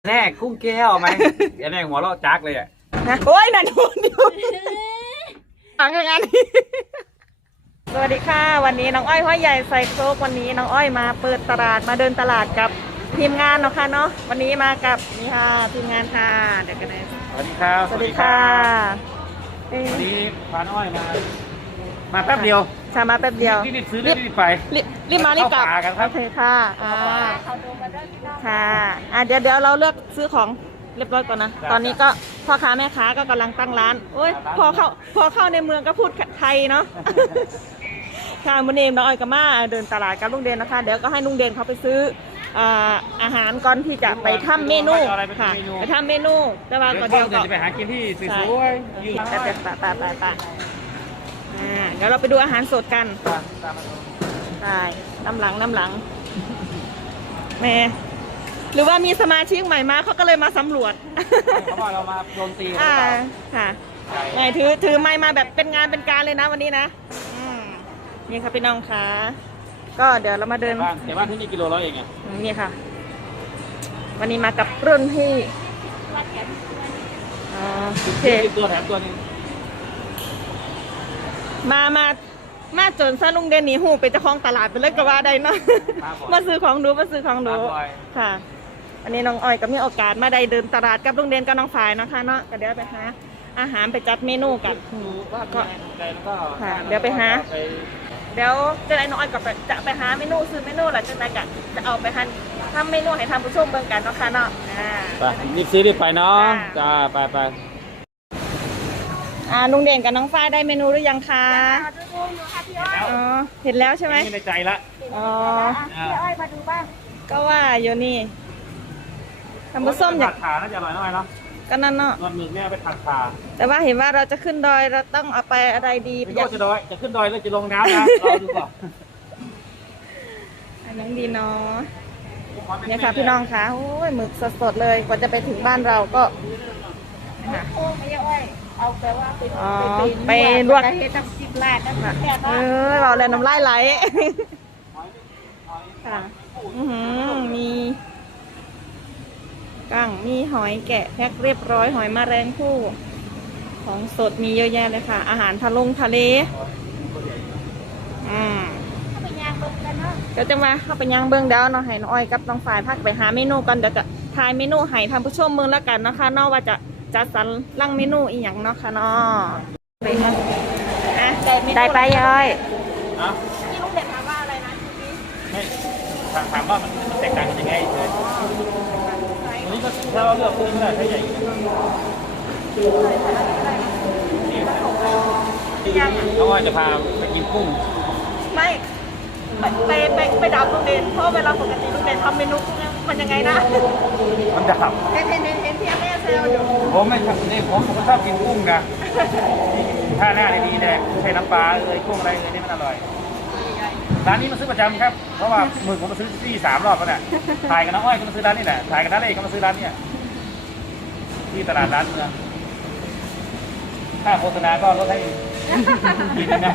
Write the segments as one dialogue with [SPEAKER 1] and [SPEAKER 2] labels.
[SPEAKER 1] แน่กุ้งแก้วไหมแน่หัวเราะจักเลยอ่ะ
[SPEAKER 2] โอ้ยนั่นดูฟังอย่างนั้นสวัสดีค่ะวันนี้น้องอ้อยห้อยใหญ่ใส่โครกวันนี้น้องอ้อยมาเปิดตลาดมาเดินตลาดกับทีมงานเนาะค่ะเนาะวันนี้มากับนี่ค่ะทีมงานค่ะเดี๋ยวกันเลย
[SPEAKER 1] สวัสดีครับ
[SPEAKER 2] สวัสดีค่ะ
[SPEAKER 1] วันนี้พาน้อยมาแป๊บเดียว
[SPEAKER 2] ชามาแป๊บเดียว
[SPEAKER 1] รีบซื้อรีบไป
[SPEAKER 2] รีบมารีบกลับโอเคค่ะค่ะเดี๋ยวเราเลือกซื้อของเรียบร้อยก่อนนะตอนนี้ก็พ่อค้าแม่ค้าก็กำลังตั้งร้านโอ้ยพอเข้าในเมืองก็พูดไทยเนาะค่ะมื้อนี้น้องอ้อยกับม่าเดินตลาดกับลุงเดนนะคะเดี๋ยวก็ให้ลุงเดนเขาไปซื้ออาหารก่อนที่จะไปทำเมนูค่ะไปทำเมนูแต่ว่าก่อนเดี๋ยว
[SPEAKER 1] จะไปหากินที่สวยๆยืน
[SPEAKER 2] ไปเดี๋ยวเราไปดูอาหารสดกันใช่น้ำหลังแม่หรือว่ามีสมาชิกใหม่มาเขาก็เลยมาสำรวจ
[SPEAKER 1] เขาบอกเรามาโจมตี
[SPEAKER 2] ค่ะไงถือไม้มาแบบเป็นงานเป็นการเลยนะวันนี้นะนี่ค่ะพี่น้องค่ะก็เดี๋ยวเรามาเดิน
[SPEAKER 1] แต่ว่าที่นี่กิโล100เองอ่ะ
[SPEAKER 2] นี่ค่ะวันนี้มากับรุ่นพี่
[SPEAKER 1] ตัวแถมตัวนึง
[SPEAKER 2] มาจนซะลุงเดนหนีหูไปเจ้าของตลาดไปเลยก็ว่าได้เนาะมาซื้อของดูค่ะอันนี้น้องอ้อยก็มีโอกาสมาได้เดินตลาดกับลุงเดนกับน้องฝ่ายนะคะเนาะก็เดี๋ยวไปหาอาหารไปจัดเมนูกันก็ค่ะเดี๋ยวไปหาเดี๋ยวจะได้น้องอ้อยกับจะไปหาเมนูซื้อเมนูหลังจากนั้นจะเอาไปทำเมนูให้ทำผู้ชมเบิ่งกันเนาะค่ะเนาะ
[SPEAKER 1] รีบซื้อรีบไปเนาะจ้าไป
[SPEAKER 2] ลุงเด่นกับน้องฝ้ายได้เมนูหรือยังคะเห็นแล้วใช่ไหม
[SPEAKER 1] ในใจละ
[SPEAKER 2] พี่อ้อยมาดูบ้างก็ว่าอยู่นี่ทำผสม
[SPEAKER 1] อยากขาน่าจะอร่อยน้อยเนาะ
[SPEAKER 2] ก็นั่นเนาะ
[SPEAKER 1] นวดมือเนี่ยไปผัดขา
[SPEAKER 2] แต่ว่าเห็นว่าเราจะขึ้นดอยเราต้องเอาไปอะไรดี
[SPEAKER 1] อยากจะขึ้นดอยแล้วจะลงน้ำนะรอดูก่อน
[SPEAKER 2] น้องดีเนาะเนี่ยค่ะพี่น้องค่ะโอ้ยหมึกสดๆเลยกว่าจะไปถึงบ้านเราก็ไปลวกเราเลยน้ำลายไหลมีกั้งมีหอยแกะแพ็คเรียบร้อยหอยแมลงภู่ของสดมีเยอะแยะเลยค่ะอาหารทะเลก็จะมาเข้าไปย่างเบื้องดาวเนาะให้น้องอ้อยกับน้องฝ่ายพักไปหาเมนูกันเดี๋ยวจะทายเมนูให้ท่านผู้ชมเมืองแล้วกันนะคะนอกว่าจะจัดสรรร่างเมนูอีกอย่างเนาะค่ะเนาะไปค่ะได้ไปย้อยที่ลุงเด็ดถามว่าอะไรนะ
[SPEAKER 1] ไม่ถามว่ามันแตกต่างกันยังไงเลยวันนี้ก็ถ้าเราเลือกกุ้งก็ได้ถ้าใหญ่เขาว่าจะพาไปกินกุ้ง
[SPEAKER 2] ไม่ไปดับลุงเด่นเพราะเวลาปกติลุงเด่นทำเมนูมันยังไงนะ
[SPEAKER 1] มันดับ
[SPEAKER 2] เห็นพี่แม่เซลอยู่
[SPEAKER 1] ผมไม่ชอบนี่ผมชอบกินกุ้งนะถ้าหน้าดีๆเนี่ยใช้น้ำปลาเลยกุ้งอะไรเลยนี่มันอร่อยร้านนี้มาซื้อประจำครับเพราะว่าหมึกผมมาซื้อที่3 รอบแล้วเนี่ยถ่ายกับน้องอ้อยก็มาซื้อร้านนี้แหละถ่ายกับน้าเล่ก็มาซื้อร้านนี้ที่ตลาดร้านเมืองถ้าโฆษณาก็ลดให้กินนะ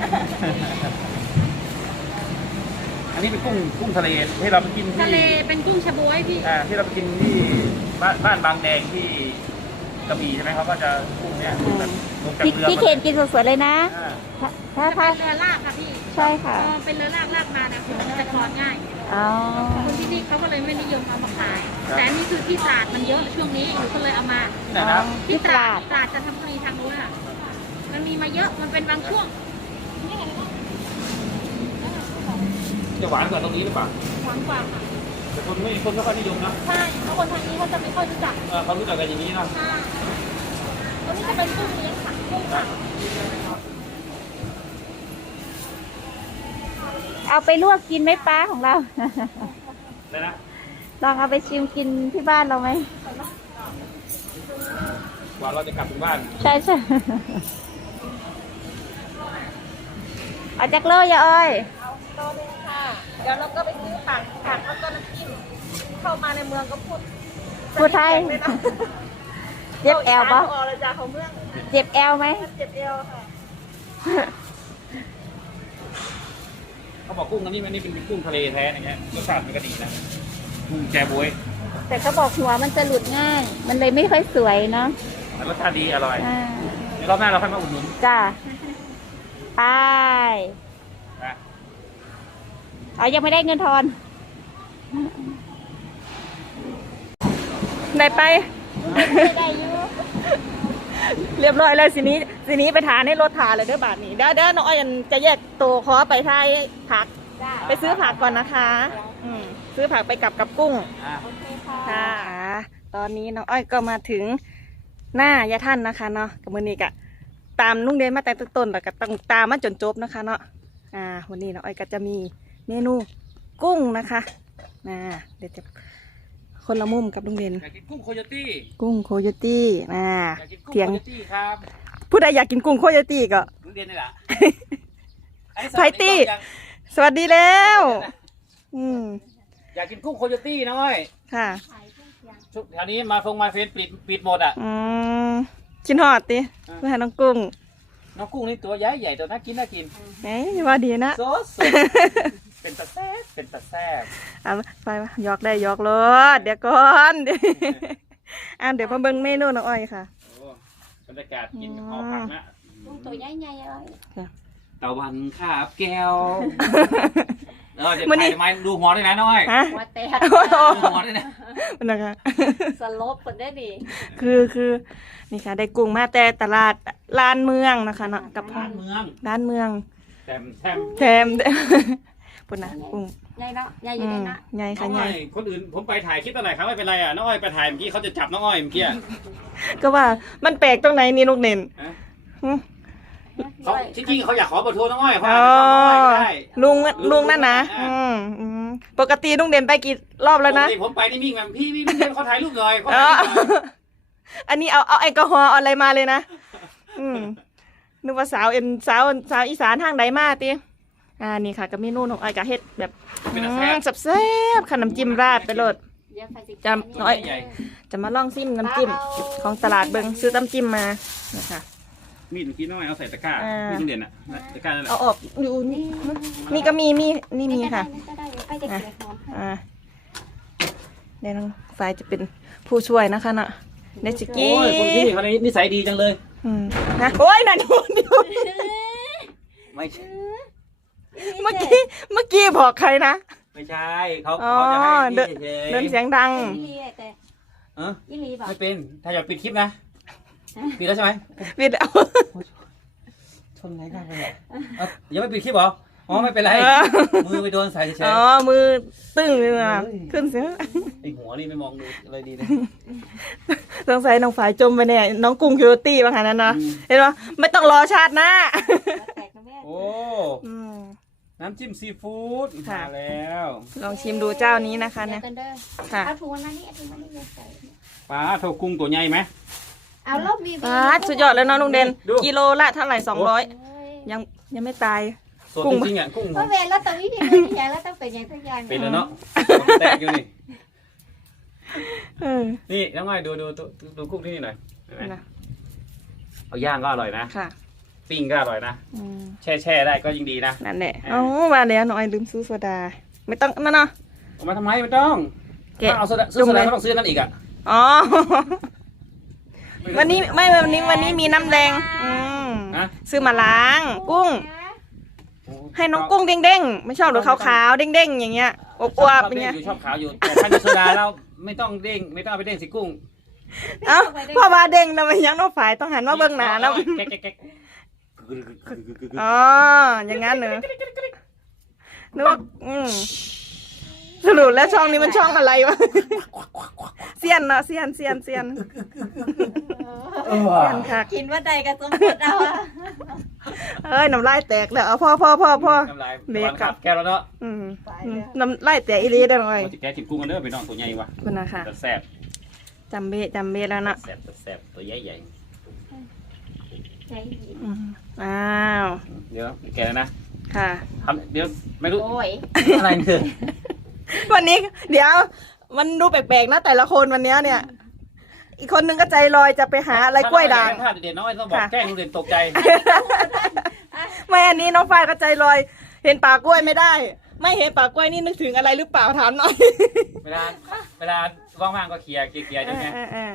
[SPEAKER 1] อันนี้เป็นกุ้งทะเลที่เราไปกินที่
[SPEAKER 3] ทะเลเป็นกุ้งชะบวยพี่
[SPEAKER 1] ที่เราไปกินที่บ้านบางแดงที่กระบี่ใช่ไหมเขาก็จะกุ้งเนี้ย
[SPEAKER 2] พี่เคนกินสวยๆเลยนะ
[SPEAKER 3] ถ้าเป็นเรือลากค่ะพี่
[SPEAKER 2] ใช่ค่ะ
[SPEAKER 3] เป็นเรือลากมานะมันจะทอดง่ายคนที่นี่เขาก็เลยไม่นิยมเอามาขายแต่นี่คือที่ตราดมันเยอะช่วงนี้หนูก็เลยเอามาที่ตราดจะทำคดีทางนู้นอ่ะมันมีมาเยอะมันเป็นบางช่วง
[SPEAKER 1] จะหวานกว่าตรงนี้หรือเปล่า
[SPEAKER 3] หวานกว่าค่ะ
[SPEAKER 1] แต่คนไม่ค่อยนิยมนะ
[SPEAKER 3] ใช่เพราะคนทางนี้เขาจะไม่ค่อยรู้จัก
[SPEAKER 1] เขารู้จักกันอย่างนี้เนาะ
[SPEAKER 3] ตรงนี้จะเป็นกุ้งเลี้ยงค่ะกุ้งค่ะ
[SPEAKER 2] เอาไปลวกกินไหมป้าของเรา
[SPEAKER 1] ได้นะ
[SPEAKER 2] ลองเอาไปชิมกินที่บ้านเราไหม
[SPEAKER 1] ว่าเราจะกลับถึงบ้าน
[SPEAKER 2] ใช่เอาจักรโลยอ้อยโลนึงค่ะเดี๋ยวเราก็ไปซื้อผักแล้วก็น้ำจิ้มเข้ามาในเมืองก็พูดไทยเจ็บแอลปะเจ็บแอลไหมเจ็บแอลค่ะ
[SPEAKER 1] เขาบอกกุ้งอันนี้มันนี่เป็นกุ้งทะเลแท้อย่างเงี้ยรสชาติมันก็ดีนะกุ้งแจบ๊วย
[SPEAKER 3] แต่เขาบอกหัวมันจะหลุดง่าย มันเลยไม่ค่อยสวยเนาะ
[SPEAKER 1] แต่รสชาติดีอร่อย
[SPEAKER 3] อ่า
[SPEAKER 1] เดี๋ยวรอบหน้าเราค่อยมาอุดหนุน
[SPEAKER 3] จ้าไป
[SPEAKER 1] นะ
[SPEAKER 3] เอายังไม่ได้เงินทอน
[SPEAKER 2] ได้ไป
[SPEAKER 3] ได้อยู่
[SPEAKER 2] เรียบร้อยเลยสินี้ไปทานให้รถทานเลยเด้อบาทนี้เด้อน้องอ้อยจะแยกตัวขอไปทายผัก
[SPEAKER 3] จ้า
[SPEAKER 2] ไปซื้อผักก่อนนะคะซื้อผักไปกับกุ้ง
[SPEAKER 1] อ่ะ
[SPEAKER 3] โอเคค่ะ
[SPEAKER 2] ค่ะตอนนี้น้องอ้อยก็มาถึงหน้ายาท่านนะคะเนาะกับมือนี้กะตามนุ่งเดนมาแต่ต้นแต่ก็ต้องตามมาจนจบนะคะเนาะวันนี้น้องอ้อยก็จะมีเมนูกุ้งนะคะเดี๋ยวจะคนละมุมกับลุงเดน
[SPEAKER 1] อยากกินกุ้งโคโยตี้
[SPEAKER 2] กุ้งโคโยตี้
[SPEAKER 1] อยากกินกุ้ง
[SPEAKER 2] เถียง
[SPEAKER 1] โคโยตี้ครับ
[SPEAKER 2] ผู้ใดอยากกินกุ้งโคโยตี้ก็
[SPEAKER 1] ลุงเดียนนี่แหละ
[SPEAKER 2] ไพตี้สวัสดีแล้ว
[SPEAKER 1] อยากกินกุ้งโคโยตี้น้อย
[SPEAKER 2] ค่ะ
[SPEAKER 1] ชุดแถวนี้มาเฟนปิดหมดอ่ะ
[SPEAKER 2] กินหอดติเพื่อให้น้องกุ้ง
[SPEAKER 1] น้องกุ้งนี่ตัวใหญ่ตัวน่ากิน
[SPEAKER 2] ว่าดีนะ
[SPEAKER 1] สดเป็นตะแซ่บ
[SPEAKER 2] ไปวะยอกได้ยอกรถเดี๋ยวก่อน เดี๋ยวมาเบิ่งเมนูน้องอ้อยค่ะ
[SPEAKER 1] โอ้บรรยากาศกินกับห่อผักนะ
[SPEAKER 3] ตัวใหญ่ๆเลย
[SPEAKER 1] ตะวันขาบแก้วเดี๋ยวถ่ายทำไมดูหัวด้วยนะน้อย
[SPEAKER 3] หัวแตก
[SPEAKER 1] ดูหัวด้วยนะ
[SPEAKER 2] มันนะคะ
[SPEAKER 3] สลบคนได้ดี
[SPEAKER 2] คือนี่ค่ะได้กุ้งมาแต่ตลาดลานเมืองนะคะเนาะกับ
[SPEAKER 1] ร้านเมือง
[SPEAKER 2] ร้านเมือง
[SPEAKER 1] แถม
[SPEAKER 2] แถม ปุ่นนะกุ้ง
[SPEAKER 3] ใหญ่เนาะใหญ่อยู่ในนะ
[SPEAKER 2] ใหญ่
[SPEAKER 1] น้
[SPEAKER 2] ค่ะ
[SPEAKER 1] อง
[SPEAKER 2] ให
[SPEAKER 1] อ้
[SPEAKER 2] ญ่
[SPEAKER 1] อยคนอื่นผมไปถ่ายคลิปอะไรครับไม่เป็นไรอ่ะน้องอ้อยไปถ่ายเมื่อกี้เขาจะจับน้องอ้อยเมื่อกี้
[SPEAKER 2] ก็ว่ามันแปลกตรงไหนนี่ลูกเน่น
[SPEAKER 1] เขาจริงๆเขาอยากขอเบอร์โทรน้องอ้อยเขาอาจจะชอบน้องอ้อยก็ได้
[SPEAKER 2] ลุงนั่นนะปกติลุงเด่นไปกี่รอบแล้วนะ
[SPEAKER 1] ปกติผมไปนี่มิ่งแบบพี่เขาถ่ายรูปหน่อยเขา
[SPEAKER 2] อ๋
[SPEAKER 1] ถ่า
[SPEAKER 2] อย
[SPEAKER 1] รูปหน่อย
[SPEAKER 2] อันนี้เอาแอลกอฮอล์เอาอะไรมาเลยนะนึกว่าสาวอีสานทางใดมาตินี่ค่ะกับเมนูของอ้อยกะเฮ็ดแบบแซ่บๆขนมจิ้มราดไปโลดจะน้อยจะมาลองซิมน้ำจิ้มของตลาดเบิงซื้อน้ำจิ้มมานะคะ
[SPEAKER 1] มีดเมื่อกี้น้องอ้อยเอาใส่ตะกร้ามีดโรงเรียนอ่ะตะกร้านั่นแหละ
[SPEAKER 2] เอาออกอยู่นี่ก็มีนี่มีค่ะเดี๋ยวน้องฝ่ายจะเป็นผู้ช่วยนะคะน่ะเนจิกี้
[SPEAKER 1] โอ้ยคนที่นี่เขานิสัยดีจังเลย
[SPEAKER 2] นะโอ้ยนั่นดู
[SPEAKER 1] ไม่ใช่
[SPEAKER 2] เมื่อกี้บอกใครนะ
[SPEAKER 1] ไม่ใช่เขา
[SPEAKER 2] อ๋อ
[SPEAKER 1] จะให้นี่เฉย
[SPEAKER 2] เดินเสียงดัง
[SPEAKER 3] ยี่ลีบอก
[SPEAKER 1] ไม่เป็นถ้าอยากปิดคลิปนะปิดแล้วใช่ไหม
[SPEAKER 2] ปิดเอา
[SPEAKER 1] ชนไหนได้ไปเนี่ยยังไม่ปิดคลิปเหรออ๋อไม่เป็นไรมือไปโดนใส่เฉย
[SPEAKER 2] มือตึ้งเลยอ่ะขึ้นเสียง
[SPEAKER 1] ไอหัวนี่ไม่มองดูอะไรดีนะ
[SPEAKER 2] สงสัยน้องฝ่ายจมไปเนี่ยน้องกุ้งคิวตี้บางขนาดนั้นนะเห็นไหมไม่ต้องรอชาติหน้า
[SPEAKER 1] โอ้น้ำจิ้มซีฟู้ด
[SPEAKER 2] ค่ะ
[SPEAKER 1] มาแล้ว
[SPEAKER 2] ลองชิมดูเจ้านี้นะคะเนี่ยค่ะ
[SPEAKER 3] เอาถุงนั้นนี่ถุงนั้นนี่ใส่
[SPEAKER 1] ปลาเท่ากุ้งตัวใหญ่ไหม
[SPEAKER 3] เอาลบมี
[SPEAKER 2] สุดยอดแล้วน้องลุงเด่น
[SPEAKER 1] ดู
[SPEAKER 2] กิโลละเท่าไหร่200ยังไม่ตาย
[SPEAKER 1] สดจริงๆอ่ะกุ้ง
[SPEAKER 3] เพราะเวลาตอนนี้ที่เป็นอย่างแล้วต้องเป็นอย่างทุกอย่าง
[SPEAKER 1] เป็นแล้วเนาะแตกอยู่นี่นี่น้องอ้อยดูกุ้งที่นี่หน่อยเห็นไหม
[SPEAKER 2] นะ
[SPEAKER 1] เอาย่างก็อร่อยนะ
[SPEAKER 2] ค่ะ
[SPEAKER 1] ปิ้งก็อร่อยนะแช่ได้ก็ยิ่งดีนะ
[SPEAKER 2] นั่นแหละมาแล้วน้องไอ้ลืมซื้อโซดาไม่ต้องนั่นเนาะ
[SPEAKER 1] เอามาทำไมไม่ต้อง
[SPEAKER 2] แกะ
[SPEAKER 1] เอาซื้อโซดาไม่ต้องซื้อนั่นอีกอ่ะ
[SPEAKER 2] อ๋อวันนี้มีน้ำแดงซื้อมาล้างกุ้ง ให้น้องกุ้งเด้งๆไม่ชอบหรือขาวๆเด้งๆอย่างเงี้ยอวบๆอย่างเงี้ย
[SPEAKER 1] ชอบขาวอยู่แต่ถ้ามีโซดาแล้วไม่ต้องเด้งไม่ต้องเอาไปเด้งสิกุ้ง
[SPEAKER 2] เอ้าพ่อว่าเด้งนะมันยังน้องฝ่ายต้องหันมาเบื้องหน้าแล้ว
[SPEAKER 1] แก๊ก
[SPEAKER 2] อ๋ออย่างงั้นเหรอนึกว่าสรุปแล้วช่องนี้มันช่องอะไรวะเซียนเนาะเซียนค่ะ
[SPEAKER 3] กินว่าใดกับสมบูรณ์เอา
[SPEAKER 2] เอ้ยน้ำลายแตกแล้วเอาพ่อ
[SPEAKER 1] น้ำลายเบรกกับแก้วแล้วเนาะ
[SPEAKER 2] น้ำลายแตกอีรีได้หน่อย
[SPEAKER 1] แกกินกุ้งกันเด้อไปน้องตัวใหญ่วะ
[SPEAKER 2] คุณนะค่ะ
[SPEAKER 1] แซ่บ
[SPEAKER 2] จำเบะแล้วนะ
[SPEAKER 1] แซ่บตัวใหญ่
[SPEAKER 2] อ้าว
[SPEAKER 1] เดี๋ยวแกนะ
[SPEAKER 2] ค่ะ
[SPEAKER 1] เดี๋ยวไม่รู้
[SPEAKER 3] โอ้ย
[SPEAKER 1] อะไรเนี่ย
[SPEAKER 2] วันนี้เดี๋ยวมันดูแปลกๆนะแต่ละคนวันนี้เนี่ย อีกคนนึงก็ใจลอยจะไปหาอะไรกล้วยด่าง
[SPEAKER 1] ถ้าเด็ดน้อยต้องบอกแจ้งเด็ดตกใจ
[SPEAKER 2] ไม่อันนี้น้องฝ้ายก็ใจลอย เห็นป่ากล้วยไม่ได้ไม่เห็นปากกล้วยนี่นึกถึงอะไรหรือเปล่าถามหน่อย
[SPEAKER 1] เวลาว่างๆก็เคลียร์ใช่ไหม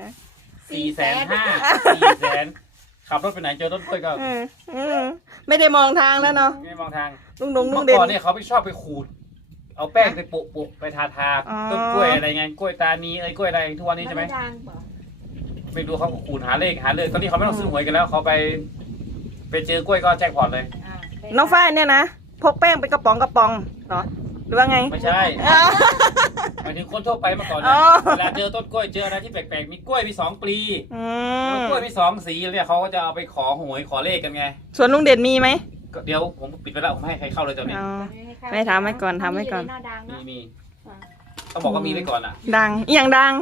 [SPEAKER 1] 450,000ขับรถไปไหนเจอต้นกล้วยก็
[SPEAKER 2] ไม่ได้มองทางแล้วเนาะ
[SPEAKER 1] ไม่มองทาง
[SPEAKER 2] ลุง
[SPEAKER 1] เมื่อ
[SPEAKER 2] เด่น
[SPEAKER 1] ก่อนเนี่ยเขาไม่ชอบไปขูด เอาแป้งไปโปะไปทา
[SPEAKER 2] อ๋อ
[SPEAKER 1] ต้นกล้วยอะไรไงกล้วยตานีกล้วยอะไรทุกวันนี้ใช่ไหม
[SPEAKER 3] ดังเปล่า
[SPEAKER 1] ไม่รู้เขาขูดหาเลขตอนนี้เขาไม่ต้องซื้อหวยกันแล้วเขาไปเจอกล้วยก็แจ็คพอตเลย
[SPEAKER 2] น้องฝ้ายเนี่ยนะพกแป้งเป็นกระป๋องเหรอหรือว่าไง
[SPEAKER 1] ไม่ใช่หมายถึงคนทั่วไปเมื่อก่อน
[SPEAKER 2] อ๋
[SPEAKER 1] เนี่ย
[SPEAKER 2] อ
[SPEAKER 1] เวลาเจอต้นกล้วยเจออะไรที่แปลกๆมีกล้วยมี2 ปลี
[SPEAKER 2] อืม
[SPEAKER 1] กล้วยมี2 สีเนี่ยเขาก็จะเอาไปขอหวยขอเลขกันไง
[SPEAKER 2] ส่วนลุงเด่นมีไหม
[SPEAKER 1] ก็เดี๋ยวผมปิดไปแล้วผมไม่ให้ใครเข้าเลยตอนนี้
[SPEAKER 2] อ๋อ ไม่ทำไว้ก่อนทำไว้ก่อน
[SPEAKER 3] หน้าดังเนาะ
[SPEAKER 1] มีต้องบอกว่ามีไว้ก่อนอ่ะ
[SPEAKER 2] ดังอหย่างดัง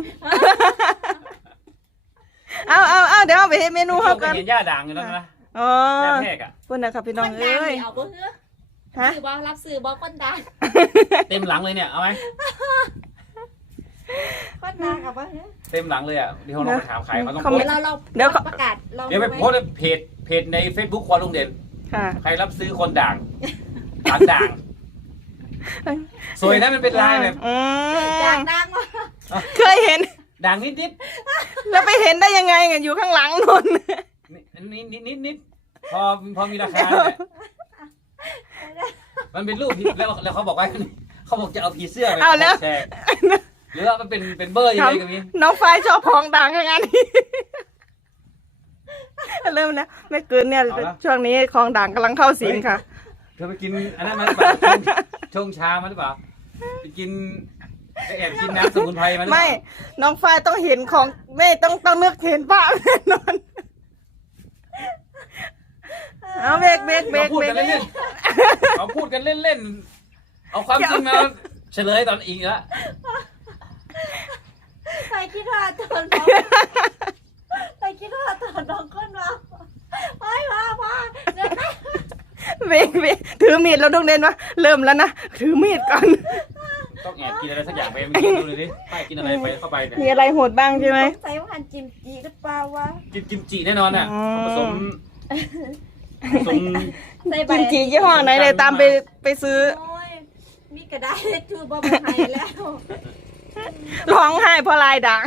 [SPEAKER 2] เอาเดี๋ยวเอาไปให้เมนูเขากัน
[SPEAKER 1] เห็นหญ้าด่างอยู่แล้วนะ
[SPEAKER 2] อ๋อ
[SPEAKER 1] หญ้าแพรกอ่ะ
[SPEAKER 2] พูดนะครับพี่น้
[SPEAKER 3] ค
[SPEAKER 2] อง
[SPEAKER 3] นดั
[SPEAKER 2] เอ้
[SPEAKER 3] ง
[SPEAKER 2] ย
[SPEAKER 3] นี่เอาบ่เฮ้อ
[SPEAKER 2] ฮะ
[SPEAKER 3] สื่อบ่รับสื่อบ่คนดัง
[SPEAKER 1] เต็มหลังเลยเนี่ยเอาไหม
[SPEAKER 3] คนดังเอาบ่เฮ้อ
[SPEAKER 1] เต็มหลังเลยอ่ะเดี๋ยวเราไปถามใครเขาต้อง
[SPEAKER 2] เขา
[SPEAKER 1] โพ
[SPEAKER 2] ไม่
[SPEAKER 1] สต์
[SPEAKER 3] เรา
[SPEAKER 2] เดี๋ยว
[SPEAKER 3] ประกาศเรา
[SPEAKER 1] เดี๋ยวไปโพสต์ในเพจใน Facebook ควาลุงเด่น
[SPEAKER 2] ค่ะ
[SPEAKER 1] ใครรับซื้อคนด่างด่างสวยนะมันเป็นลายแบบ
[SPEAKER 2] อืม
[SPEAKER 3] ดังดังว่ะ
[SPEAKER 2] เคยเห็น
[SPEAKER 1] ด่างนิด
[SPEAKER 2] แล้วไปเห็นได้ยังไงกันอยู่ข้างหลังนน
[SPEAKER 1] ๆนิดพอมีราคาเนี่ยมันเป็นรูปแล้วเขาบอกว่าเขาบอกจะเอาผีเสื้อไปแชร์หรือว่ามันเป็นเบอร์ยังไงกันนี้
[SPEAKER 2] น้องฝ้ายชอบของดังอย่างนั้นเริ่มนะไม่เกินเนี่ยช่วงนี้ของดังกำลังเข้าสิงค่ะ
[SPEAKER 1] เธอไปกินอันนั้นมาหรือเปล่าชงชามาหรือเปล่าไปกินไปแอบกินน้ำสมุนไพรมาหรือเป
[SPEAKER 2] ไม่
[SPEAKER 1] ล่า
[SPEAKER 2] น้องฝ้ายต้องเห็นของไม่ต้องนึกเห็นภาพแน่นอนเอาเบรก
[SPEAKER 1] เขาพูดกันเล่นๆเขาพูดกันเล่นๆเอาความจริงมาเฉลยตอนอีกแล้ว
[SPEAKER 3] ไปคิดว่าตอนน้องไปคิดว่าตอนน้องคนว่าเฮ้ยพ่อเงินไหม
[SPEAKER 2] เบรกถือมีดแล้วต้องเด่นวะเริ่มแล้วนะถือมีดก่อน
[SPEAKER 1] ต้องแอบกินอะไรสักอย่างไปมันกินดูเลยดิไปกินอะไรไปเข้าไปเนี่ย
[SPEAKER 2] มีอะไรโหดบ้างใช่ไหม
[SPEAKER 3] ใส่ว่าหันจิมจีหรือเปล่าวะ
[SPEAKER 1] กินกิมจิแน่นอนอ่ะ
[SPEAKER 2] อ๋อ
[SPEAKER 1] ผสม
[SPEAKER 3] ใส่ใบ
[SPEAKER 2] กิมจิยี่ห้อไหนเลยตามไปซื้อ
[SPEAKER 3] โอ้ยมีกระดาษทูบอบไทยแล้ว
[SPEAKER 2] ร้องไห้เพราะลายด่าง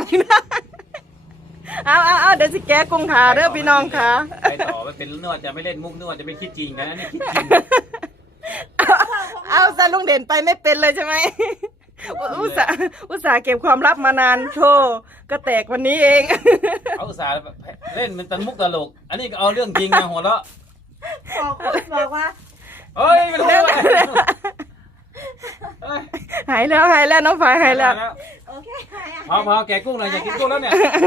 [SPEAKER 2] เอาเดี๋ยวสิแก้กุ้งขาเด้อพี่น้องค่ะ
[SPEAKER 1] ไปต่อมันเป็นนวดจะไม่เล่นมุกนวดจะไม่คิดจริงนะนี่คิดจริง
[SPEAKER 2] เอาซะลุงเด่นไปไม่เป็นเลยใช่ไหม อุตส่าห์เก็บความลับมานานโธ่ก็แตกวันนี้เอง
[SPEAKER 1] เขาอุตส่าห์เล่นเป็นตมุกตลก อันนี้ก็เอาเรื่องจริงมาหัวเราะ
[SPEAKER 3] บอกว่า
[SPEAKER 1] เฮ้ยไม่รู้เลยเฮ้ย
[SPEAKER 2] หายแล้วน้องฝ่ายหายแล้ว
[SPEAKER 3] โอเค
[SPEAKER 1] พอแกะกุ้งเลยอยากกินกุ้งแล้วเนี่ย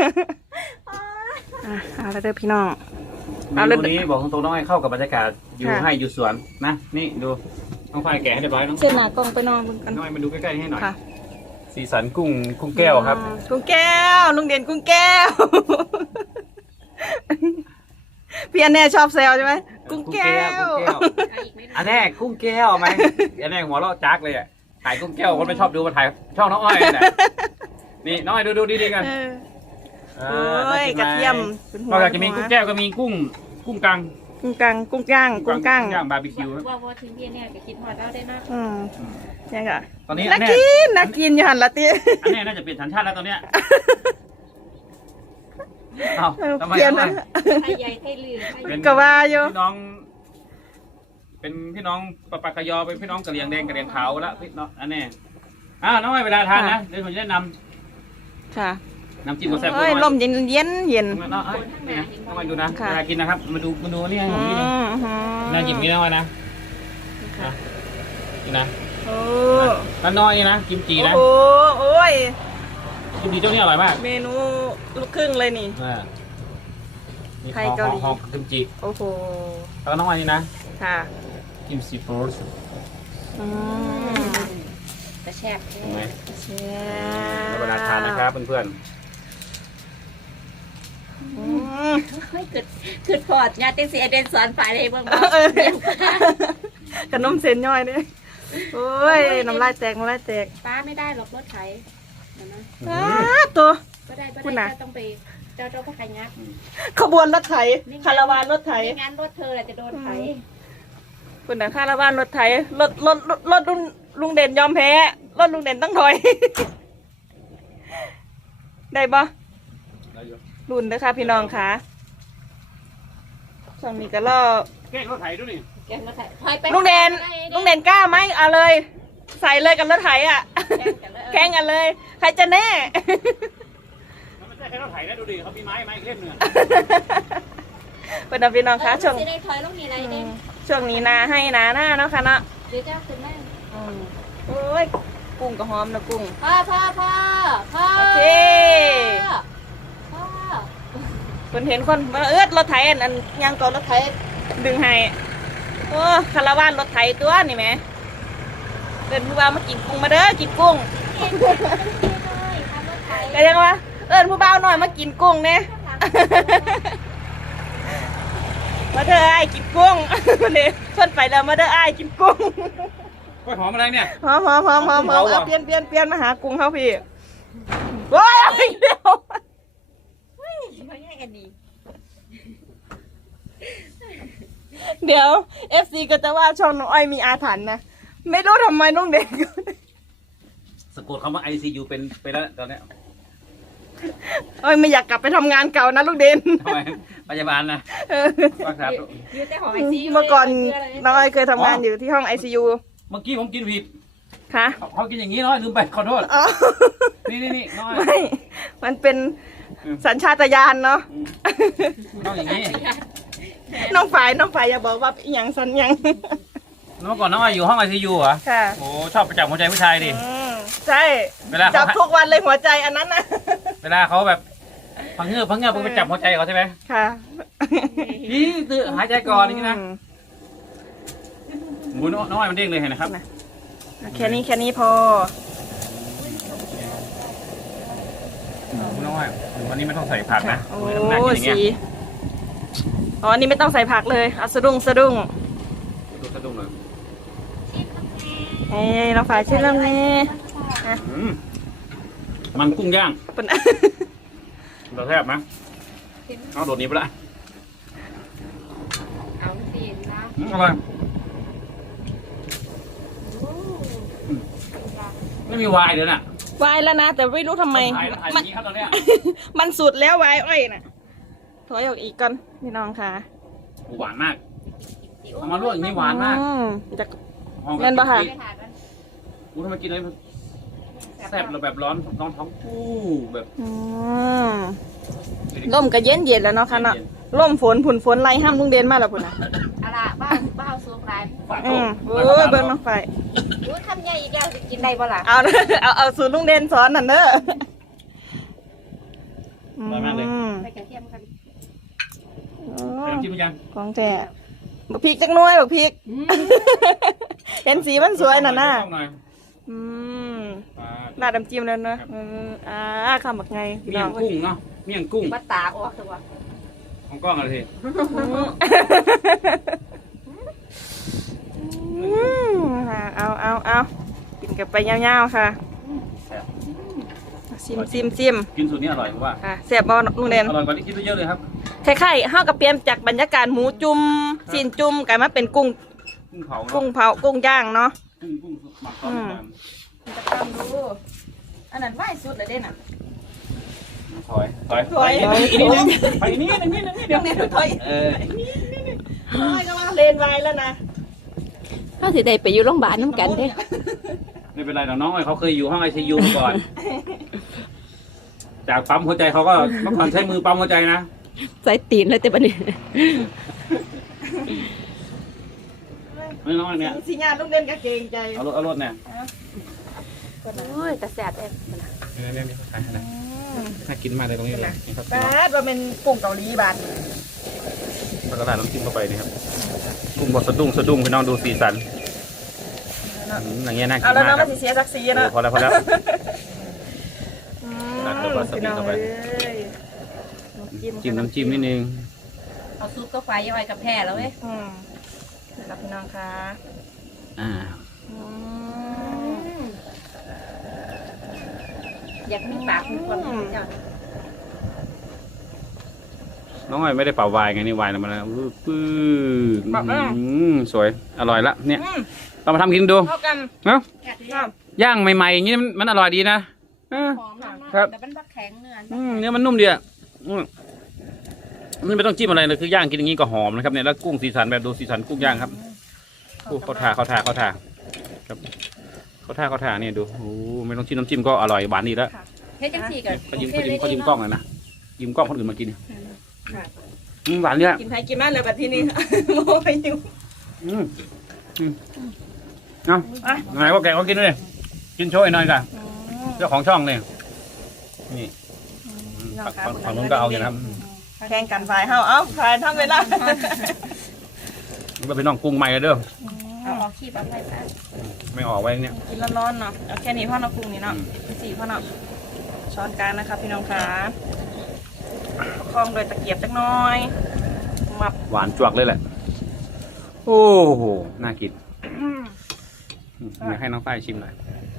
[SPEAKER 2] เอาแล้วเด้อพี่น้อง
[SPEAKER 1] เมนูนี้บอกตรงๆน้องให้เข้ากับบรรยากาศอยู่ให้อยู่สวนนะนี่ดูน้องไฟแกะให้เรียบร้อยน้อง
[SPEAKER 2] เส้นหนากล้องไปนอนบนกัน
[SPEAKER 1] น้อยมาดูใกล้ๆให้หน่อย
[SPEAKER 2] ค่ะ
[SPEAKER 1] สีสันกุ้งแก้วครับ
[SPEAKER 2] กุ้งแก้วลุงเด่นกุ้งแก้ว พี่อันแน่ชอบแซวใช่ไหมกุ้งแก้ว
[SPEAKER 1] อันแน่กุ้งแก้วไหมอันแน่หัวเราะจักเลยอ่ะถ่ายกุ้งแก้วคนไม่ชอบดูมาถ่ายช่องน้องอ้อยนี่นี่น้องอ้อยดูดีกัน
[SPEAKER 2] โอ้ยกระเทียม
[SPEAKER 1] นอกจากจะมีกุ้งแก้วก็มีกุ้งกัง
[SPEAKER 2] กุ้งกังกุ้งย่างกุ้งก้าง
[SPEAKER 1] ย่างบาร์บีคิว
[SPEAKER 3] ว่าถึงเย็นเนี่ยจะคิดหอดเราได้นะ
[SPEAKER 2] เนี่ยค่ะ
[SPEAKER 1] ตอนนี้
[SPEAKER 2] น่ากินอยู่หันละตี
[SPEAKER 1] อันแน่น่าจะเปลี่ยนสัญชาติแล้วตอนเนี้ยเอ้าทำไม
[SPEAKER 2] เปลี่ยน
[SPEAKER 1] ทำไม
[SPEAKER 2] นะ
[SPEAKER 3] ไทยใหญ่ไทยลืม
[SPEAKER 1] เป็น
[SPEAKER 2] ก็ว่าอยู่
[SPEAKER 1] พี่น้อง เป็นพี่น้องปะปะกะยอเป็นพี่น้องกะเหรี่ยงแดงกะเหรี่ยงขาวละพี่น้องอันแน่น้องอ้อยเวลาทานนะเดี๋ยวผมจะแนะน
[SPEAKER 2] ค่ะ
[SPEAKER 1] ำน้ำจิ้มก็แซ่บ
[SPEAKER 2] เอ้ยลมเย็นเย็น
[SPEAKER 1] น้องอ้อยนี่นะน้องอ้อยดูนะ
[SPEAKER 2] ค่ะ
[SPEAKER 1] เวลากินนะครับมาดูนี่ให้ผมนี่นะน่าหยิบนี่น้องอ้อยนะนี่นะ
[SPEAKER 2] โอ้
[SPEAKER 1] แล้วน้อยนี่นะกิมจินะ
[SPEAKER 2] โอ้โอ้ย
[SPEAKER 1] กิมจิเจ้านี่อร่อยมาก
[SPEAKER 2] เมนูลูกครึ่งเลยนี่
[SPEAKER 1] นี่
[SPEAKER 2] ไทยเกาหลี
[SPEAKER 1] หอมกิมจิ
[SPEAKER 2] โอ้โห
[SPEAKER 1] แล้วก็น้องอ้อยนี่นะ
[SPEAKER 2] ค่ะ
[SPEAKER 1] กิมซีฟู้ด
[SPEAKER 3] จะแชบ
[SPEAKER 1] เห็นไหม
[SPEAKER 2] เชีย
[SPEAKER 1] เวลาทานนะครับเพื่อน
[SPEAKER 3] คือพอดงานเต้นสีเดนสอนฝ่ายเลยเบื้องบน
[SPEAKER 2] ขนมเส้นย่อยเนี่ยโอ้ยน้ำลายแตก
[SPEAKER 3] ป้าไม่ได้หรอกรถไถนะ
[SPEAKER 2] ตัว
[SPEAKER 3] ก็ได้
[SPEAKER 2] คุณน่ะ
[SPEAKER 3] ต้องไปเจ้าไปขายงัก
[SPEAKER 2] ขบวนรถไถคาราวานรถไถ
[SPEAKER 3] ไม่งั้นรถเธอจะโดนไถ
[SPEAKER 2] คุณนะคาราวานรถไถรถลุงเด่นยอมแพ้รถลุงเด่นต้องถอย ได้ปะรุ่นเด้อค่ะพี่น้องค่ะช่วงนี้ก็ล่อ
[SPEAKER 1] แก้รถไถด้วยนี่
[SPEAKER 3] แกงมาใส่ถอยไป
[SPEAKER 2] ลุงเด่นกล้าไหมเอาเลย ใส่เลยกับรถไถอ่ะ แข่งกันเลย ใครจะแน่
[SPEAKER 1] มันไม่ใช่แค่รถไถนะดูดิเขามีไม้อีกเล่มหนึ่ง
[SPEAKER 2] เป็นพี่น้องคะช่วง
[SPEAKER 3] จะได้ถอยลงนี่ไรเด้
[SPEAKER 2] ช่วงนี้นาให้นาหน้าเนาะค่ะเนาะ
[SPEAKER 3] เดี๋ยวจะขึ้นได้
[SPEAKER 2] โอ้ยกุ้งก็หอมนะกุ้ง
[SPEAKER 3] พ่อ
[SPEAKER 2] โอเค
[SPEAKER 3] พ่อ
[SPEAKER 2] คนเห็นคนมารถไถอันยังก่อนรถไถดึงให้โอ้คาราวานรถไถตัวนี่ไหมเดินผู้บ่าวมากินกุ้งมาเด้อกินกุ้ง
[SPEAKER 3] เก่งเลยทำรถไถ
[SPEAKER 2] ก็ยังว่าผู้บ่าวหน่อยมากินกุ้งเนี่ย มาเด้อไอ้กินกุ้งเนี่ยชวนไปแล้วมาเด้อไอ้กินกุ้ง
[SPEAKER 1] กล้วยหอมอะไรเนี่ย
[SPEAKER 2] หอมเอาเปลี่ยนมาหากุ้งเขาพี่ว้ายเอาอีกแล้ว
[SPEAKER 3] ไม่ง่ายกันดี
[SPEAKER 2] เดี๋ยว FC ก็จะว่าช่องน้องอ้อยมีอาถรรพ์นะไม่รู้ทำไมน้องเด็ก
[SPEAKER 1] สะกดคำว่า ICU เป็นไปแล้วตอนเนี้ย
[SPEAKER 2] อ้อยไม่อยากกลับไปทำงานเก่านะลูกเด่น
[SPEAKER 1] ทำไมพยาบาลนะรักษาตัว
[SPEAKER 3] ยืดแต่หอไอซี
[SPEAKER 2] เมื่อก่อนน้องอ้อยเคยทำงานอยู่ที่ห้อง ICU
[SPEAKER 1] เมื่อกี้ผมกินผิด
[SPEAKER 2] ค่ะ
[SPEAKER 1] เขากินอย่างนี้น้อยลืมไปขอโทษ
[SPEAKER 2] อ๋อ
[SPEAKER 1] นี่น้อย
[SPEAKER 2] ไม่ มันเป็นสัญชาตญาณเนาะ
[SPEAKER 1] ต้องอย่างนี้
[SPEAKER 2] น้องฝ่ายอย่าบอกว่าอหย่างสันหยัง
[SPEAKER 1] เมื่อก่อนน้องอ้อยอยู่ห้อง ICU เหรอ
[SPEAKER 2] ค่ะ
[SPEAKER 1] โอ้ชอบประจับหัวใจผู้ชายดิ
[SPEAKER 2] ใช่
[SPEAKER 1] เวลา
[SPEAKER 2] จับ
[SPEAKER 1] เขา
[SPEAKER 2] ทุกวันเลยหัวใจอันนั้นนะ
[SPEAKER 1] เวลาเขาแบบพังเงือบผมไปจับหัวใจเขาใช่ไหม
[SPEAKER 2] ค่ะ
[SPEAKER 1] นี่ตื่นหายใจก่อนอย่างนี้นะหมูน้อยมันเด้งเลยเห็นนะครับ
[SPEAKER 2] แค่นี้พอ
[SPEAKER 1] หมูน้อยวันนี้ไม่ต้องใส่ผักนะ
[SPEAKER 2] โอ้
[SPEAKER 1] ทำหน้ากินอย่างเงี้
[SPEAKER 2] สี
[SPEAKER 1] ย
[SPEAKER 2] อ๋ออันนี้ไม่ต้องใส่ผักเลยเอาสะดุ้ง
[SPEAKER 1] ดูสะดุ้งเลย
[SPEAKER 2] เอ้ยน้องฝ่ายชื่อเรื่องนี้
[SPEAKER 1] มันกุ้งย่าง
[SPEAKER 2] เป็น
[SPEAKER 1] เราแทบไหมเอาโดดนี้ไปละ
[SPEAKER 3] เอาสินะ
[SPEAKER 1] อร่อยไม่มีวายเดี๋ยวน่ะ
[SPEAKER 2] วายแล้วนะ แต่ไม่รู้ทำไม
[SPEAKER 1] ถ่ายแล้วถ่ายอย่างนี้ครับตอนเนี้ย
[SPEAKER 2] มันสุดแล้ววายอ้อยน่ะถอยออกอีกก่อนพี่น้องค่ะ
[SPEAKER 1] หวานมากเอามาลวกอย่างนี้หวานมาก
[SPEAKER 2] จะ
[SPEAKER 1] หอม
[SPEAKER 2] เงินปะคะ
[SPEAKER 1] อู้ทำไมกินอะไรแซ่บเราแบบร้อนท้องฟูแบบ
[SPEAKER 2] ล่มก็เย็นแล้วเนาะค่ะเนาะล่มฝนผุ่นฝนไล่ห้ามลุงเด่นมาแล้วพุ่นน่ะ
[SPEAKER 3] อะไรบ้าสูงไร
[SPEAKER 1] ฝาด
[SPEAKER 2] อื
[SPEAKER 1] โต๊ะ
[SPEAKER 2] โอ้ยเบิ้งน้องไฟ
[SPEAKER 3] รู้ทำใหญ่อีกแล้วจะกินได้บ่ล่ะ
[SPEAKER 2] เอาสูตรลุงเด่นสอนนั่นเด้อ
[SPEAKER 3] ไปกระเทียมกัน
[SPEAKER 1] น้ำจิ้มยัง
[SPEAKER 2] ของแท้บักพริกจักหน้อยบักพริก เห็นสีมันสวยน่ะนะ
[SPEAKER 1] หน่อย
[SPEAKER 2] ราดน้ำจิ้มแล้วเนอะข้าวหมักไงพี่
[SPEAKER 1] เมี่
[SPEAKER 2] น้
[SPEAKER 1] ย
[SPEAKER 2] อง ง
[SPEAKER 1] กุ้งเนาะเมี่ยงกุ้ง
[SPEAKER 3] บัตตาออกตัว
[SPEAKER 1] ของกล้องอะไรที
[SPEAKER 2] เอากินกันไปยาวๆค่ะซิม
[SPEAKER 1] กินสูตรนี้อร่อยเพราะว่า
[SPEAKER 2] ค่ะแซ่บบ่ลุงเด่น
[SPEAKER 1] อร่อยกว่าที่คิดไว้เยอะเลยครับ
[SPEAKER 2] คล้ายๆห้าวกับเปลี่ยนจากบรรยากาศหมูจุ่มซีนจุ่มกลายมาเป็นกุ้ง
[SPEAKER 1] กุ้งเผา
[SPEAKER 2] กุ้งเผากุ้งย่างเนาะ
[SPEAKER 1] กุ้งหมักซอสน้ำ
[SPEAKER 2] จะทำดูอันนั้นไหวสุดเลยเด่นอ่ะ
[SPEAKER 1] ถอย
[SPEAKER 2] อีกนิดนึง
[SPEAKER 1] ไปนี่เดี๋ยว
[SPEAKER 2] ถอย ถอยก็ว่าเลนไวแล้วนะ
[SPEAKER 3] เขาสิได้ไปอยู่โรงพยาบาลน้ำกันเด้
[SPEAKER 1] ไม่เป็นไรหรอกน้องเขาเคยอยู่ห้อง ICU มาก่อน จากปั๊มหัวใจเขาก็เมื่อก่อนใช้มือปั๊มหัวใจนะ
[SPEAKER 3] ใส่ตีนเลยแต่บัดนี้
[SPEAKER 1] ไม่น้อยเนี่ย
[SPEAKER 2] สิญาลุงเด่นก็เกรงใจ
[SPEAKER 1] เอารถเนี่ย
[SPEAKER 3] โอ้ยแต่แสบเอง
[SPEAKER 1] เนี่ยน่ากินมากเลยตรงนี้เลยนี่ครับ
[SPEAKER 2] บาดว่าเป็นกุ้งเกาหลีบาด
[SPEAKER 1] แล้วก็ใส่น้ำจิ้มเข้าไปนี่ครับกุ้งบดสะดุ้งพี่น้องดูสีสันอย่างเงี้ยน่ากิ
[SPEAKER 2] เอา
[SPEAKER 1] น
[SPEAKER 2] แล้ว
[SPEAKER 1] มาก
[SPEAKER 2] เนาะ
[SPEAKER 1] ค
[SPEAKER 2] มั
[SPEAKER 1] รับ
[SPEAKER 2] นสิเสียศักดิ์ศรีเนาะ
[SPEAKER 1] พอแล้ว
[SPEAKER 2] พี่น้อง
[SPEAKER 1] เข้าไป
[SPEAKER 2] เอ้ย
[SPEAKER 1] จิ้มน้ำจิ้มนิดนึง
[SPEAKER 3] เอาซุปก็ไฟย่อยกับแพร่แล้วเว้ย
[SPEAKER 2] แล้วพี่น้องคะ
[SPEAKER 3] อยากมีปากมีความเจ้า
[SPEAKER 1] น้องอ้อยไม่ได้เป่าไวน์ไงนี่ไวน์มันแล้วปื้อสวยอร่อยละเนี่ยเรามาทำกินดู
[SPEAKER 2] เข้ากัน
[SPEAKER 1] เนาะ
[SPEAKER 2] ครับ
[SPEAKER 1] ย่างใหม่ๆอย่างนี้มันอร่อยดีนะ
[SPEAKER 3] หอมมาก
[SPEAKER 1] ครับ
[SPEAKER 3] แต่มันแข็งเนื้อ
[SPEAKER 1] เนื้อมันนุ่มดีอ่ะนี่ไม่ต้องจิ้มอะไรเลยคือย่างกินอย่างนี้ก็หอมนะครับเนี่ยแล้วกุ้งสีสันแบบดูสีสันกุ้งย่างครับโอ้เขาทาครับเขาทาเนี่ยดูโอ้ไม่ต้องจิ้มน้ำจิ้มก็อร่อยหวานดีแล้ว
[SPEAKER 3] เฮ็ดจังซี่ก็
[SPEAKER 1] เขายิ้มกล้องเลยนะยิ้มกล้องคนอื่นมากินหวานเนี่ย
[SPEAKER 2] กินไทยกินแม่เลยแบบที่นี่โมไปอยู่
[SPEAKER 1] เอาไหนว่าแกก็กินเลยกินโชยหน่อยกันเจ้าของช่องเนี่ยนี่ฝั่งนู้นก็เอาอย่างนั้น
[SPEAKER 2] แข่งกันฝ่ายเฮาเอ้าฝ่ายทำเวลา
[SPEAKER 1] ก็เป็นน้องกุ้งใหม่เด้อ
[SPEAKER 3] เอาออกขี้ปั๊บไปจ้ะ
[SPEAKER 1] ไม่ออกไว้เนี่ย
[SPEAKER 2] กินร้อนๆเนาะเอาแค่นี้พ่อน้องปรุงนี่เนาะสี่พ่อเนาะช้อนกลางนะครับพี่น้องขาประคองโดยตะเกียบจักหน้อยมับ
[SPEAKER 1] หวานจวกเลยแหละโอ้โหน่ากินอยากให้น้องฝ้ายชิมหน่อย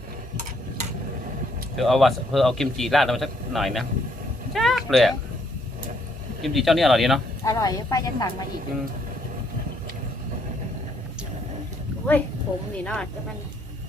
[SPEAKER 1] เดี๋ยวเอากิมจิราดมาสักหน่อยนะจ้าเลยอ่ะกิมจิเจ้านี่อร่อยดีเนาะ
[SPEAKER 3] อร่อยไปจะสั่งมาอีกเว้ยผมนี่เนาะจะมัน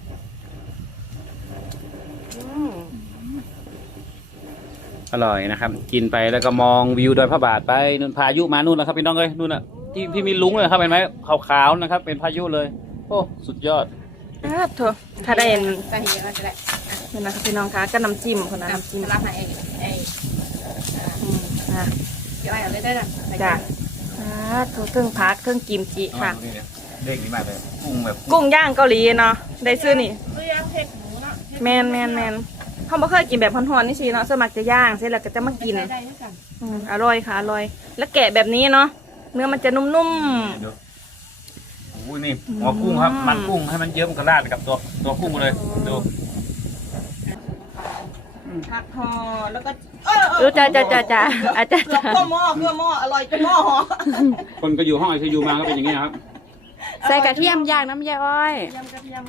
[SPEAKER 1] อร่อยนะครับกินไปแล้วก็มองวิวดอยพระบาทไปนู่นพายุมานู่นแล้วครับพี่น้องเอ้ยนู่นน่ะที่พี่มีลุงเลยครับเห็นไหมขาวๆนะครับเป็นพายุเลยโอ้สุดยอด
[SPEAKER 2] โถถ้าได้เห็น
[SPEAKER 3] กะเฮียก็จะได้
[SPEAKER 2] นี่นะครับพี่น้องคะก็น้ำจิ้มคนนั้นน้ำจิ้ม
[SPEAKER 3] รับมาไอ้
[SPEAKER 2] นะ
[SPEAKER 3] เกี่ยวอะไรได้จ้ะ
[SPEAKER 2] จ้ะโถเครื่องพักเครื่องกิมจิค่ะ
[SPEAKER 1] เด้งดีมากเลยกุ้งแบบ
[SPEAKER 2] กุ้งย่างเกาหลีเนาะได้ซื้อนี่แมนเขาไม่เคยกินแบบฮ้อนๆนี่สิเนาะสมัครจะย่างเสร็จแล้วก็จะมากิน
[SPEAKER 3] ได้ด้วยกัน
[SPEAKER 2] อร่อยค่ะอร่อย แล้วแกะแบบนี้เนาะเนื้อมันจะนุ่ม
[SPEAKER 1] ดูโอ้ยนี่หัวกุ้งครับมันกุ้งให้มันเยิ้มกระราดกับตัวกุ้งเลยดู
[SPEAKER 2] ๆผักห่อแล้วก็
[SPEAKER 3] รู้จ้าอาจารย์
[SPEAKER 2] เกลือหม้ออร่อยจนหม้อห่อ
[SPEAKER 1] คนก็อยู่ห้องไอซียูมาก็เป็นอย่างนี้นะครับ
[SPEAKER 3] ใส่กระเทียมย่างน้ำยาอ้อย
[SPEAKER 2] ยำกระเทียม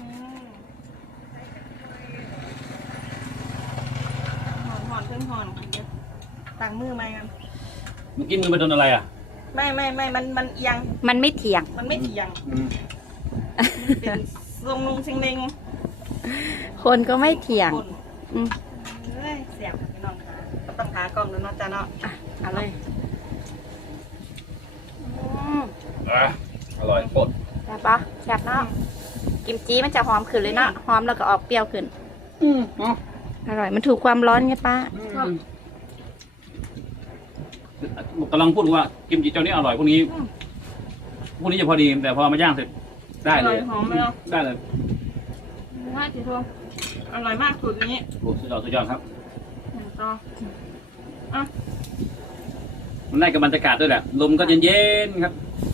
[SPEAKER 2] ห่อนเพิ่มห่อนต่างมือไหมกัน
[SPEAKER 1] เมื่อกี้มือไปโดนอะไรอ่ะ
[SPEAKER 2] ไม่มันเอียง
[SPEAKER 3] มันไม่เถียง
[SPEAKER 2] มันไม่เถียงเป็นทรงนุงเชิงเน่ง
[SPEAKER 3] คนก็ไม่เถียง
[SPEAKER 2] คนเฮ้ยเสียบพี่น้องค่ะต้องหากล้องดูเนาะจ้าเนาะ
[SPEAKER 3] เอาเลย
[SPEAKER 1] อร่อยโคตร
[SPEAKER 3] แซ่บปะแซ่บเนาะกิมจิมันจะหอมขึ้นเลยเนาะหอมแล้วก็ออกเปรี้ยวขึ้นอร่อยมันถูกความร้อนไงป้าก
[SPEAKER 1] ำลังพูดว่ากิมจิเจ้านี้อร่อยพวกนี้จะพอดีแต่พอมาย่างเสร็จได้เลย
[SPEAKER 2] หอมไหมเนาะ
[SPEAKER 1] ได้เลย
[SPEAKER 2] น่าจิทัวอร่อยมากสูตรนี้
[SPEAKER 1] โอ้สุดยอดครับ
[SPEAKER 2] ต่ออ่ะ
[SPEAKER 1] มันได้กับบรรยากาศด้วยแหละลมก็เย็นๆครับ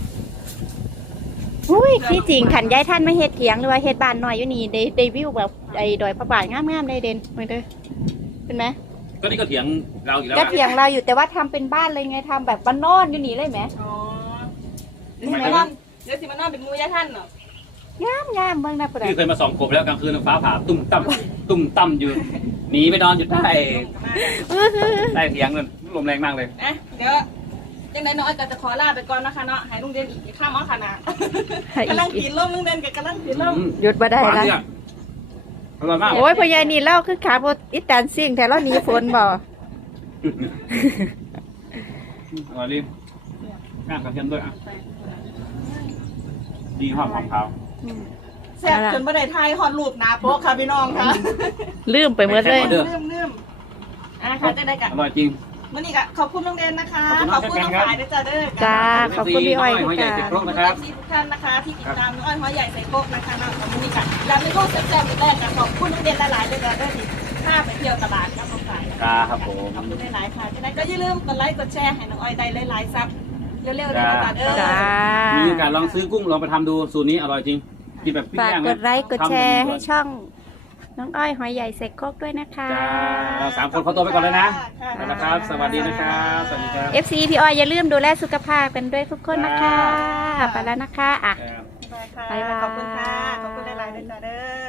[SPEAKER 3] อุ้ยที่จริงขันย้ายท่านไม่เฮ็ดเถียงหรือว่าเฮ็ดบ้านหน่อยอยู่นี่ได้วิวแบบไอ้ดอยพระบาทงามๆได้เด่นเหมือนเด้อเป็นไหม
[SPEAKER 1] ก็นี่ก็เถียงเราอยู่แล้ว
[SPEAKER 3] ก็เถียงเราอยู่แต่ว่าทำเป็นบ้านเลยไงทำแบบบ้านนอนอยู่นี่เลยไหม
[SPEAKER 2] อ๋อเดี๋ยวสิมานอนเป็นมูยาท่านเนาะ
[SPEAKER 3] งามเมืองนะประเดี๋
[SPEAKER 1] พี่เคยมาส่องกบแล้วกลางคืนฟ้าผ่าตุ้มตั้มอยู่หนีไปนอนอยู่ได้เถียงเลยลมแรงมากเลย
[SPEAKER 2] นะเดี๋ยวยังไงน้องจะขอลาไปก่อนนะคะเนาะให้ลุงเด่นอีกข้ามอ้อขนาดกำลังกินลมลุงเด่นกับกำลังกินลม
[SPEAKER 3] หยุดมาได้
[SPEAKER 1] หวาน
[SPEAKER 3] ละ
[SPEAKER 1] เนี่ยอร่อยมาก
[SPEAKER 3] โอ้ยพญานี่เล่าคือขาบอิตานซิ่งแต่เราหนีฝนบ่
[SPEAKER 1] อร่อยดีก้างกระเทียมด้วยอ่ะดีหอมขาว
[SPEAKER 2] แซ่บจนไม่ได้ทายฮอตรูปหนาโป๊ะค่ะพี่น้องค่ะ
[SPEAKER 3] ลืมไปหมดเลย
[SPEAKER 2] ลืมค่ะจะได้กัน
[SPEAKER 1] อร่อยจริง
[SPEAKER 2] มื่อนี้ก็ขอบคุณน้องเด่นนะคะขอบคุณน้องฝ่ายด้วยจ้าเด้อ
[SPEAKER 3] จ้าขอบคุณพี่อ้อย
[SPEAKER 1] หัวใหญ่
[SPEAKER 3] ค่ะ
[SPEAKER 1] ติดครก
[SPEAKER 2] ขอบ
[SPEAKER 1] นะ
[SPEAKER 2] คุ
[SPEAKER 1] ครับ
[SPEAKER 2] ณทุกท่านนะคะที่ติดตามน้องอ้อยหัวใหญ่ใส่โคกนะคะน้องของมื่อนี้ค่ะแล้วมีลูกแซ่บๆแรกกันขอบคุณน้องเด่นหลายๆด้วยจ้าเด้อที่พาไปเที่ยวตลาดกับน้องฝ่าย
[SPEAKER 1] ครับผม
[SPEAKER 2] ขอบคุณหลายๆค่ะจะได้ก็อย่าลืมกดไลค์กดแชร์ให้น้องอ้อยได้หลายๆซับเร็วๆเลยนะจ้าเด้อ
[SPEAKER 3] จ้า
[SPEAKER 1] มีโอกาสลองซื้อกุ้งลองไปทำดูสูตรนี้อร่อยจริงกินแบบปิ้ง
[SPEAKER 3] ฝาก
[SPEAKER 1] ย่าง
[SPEAKER 3] กดไลค์กดแชร์ให้ช่องน้องอ้อยหอยใหญ่ใส่โคกด้วยนะคะ
[SPEAKER 1] จ้าเรา3 คนขอตัวไปก่อนเลยนะนะครับ สวัสดีนะครับสวัสดีครับ
[SPEAKER 3] FC พี่อ้อยอย่าลืมดูแลสุขภาพกันด้วยทุกคนนะคะไปแล้วนะคะอ่ะ
[SPEAKER 2] ขอบคุณค่ะขอบคุณหลายๆด้วยจ้าเด้อ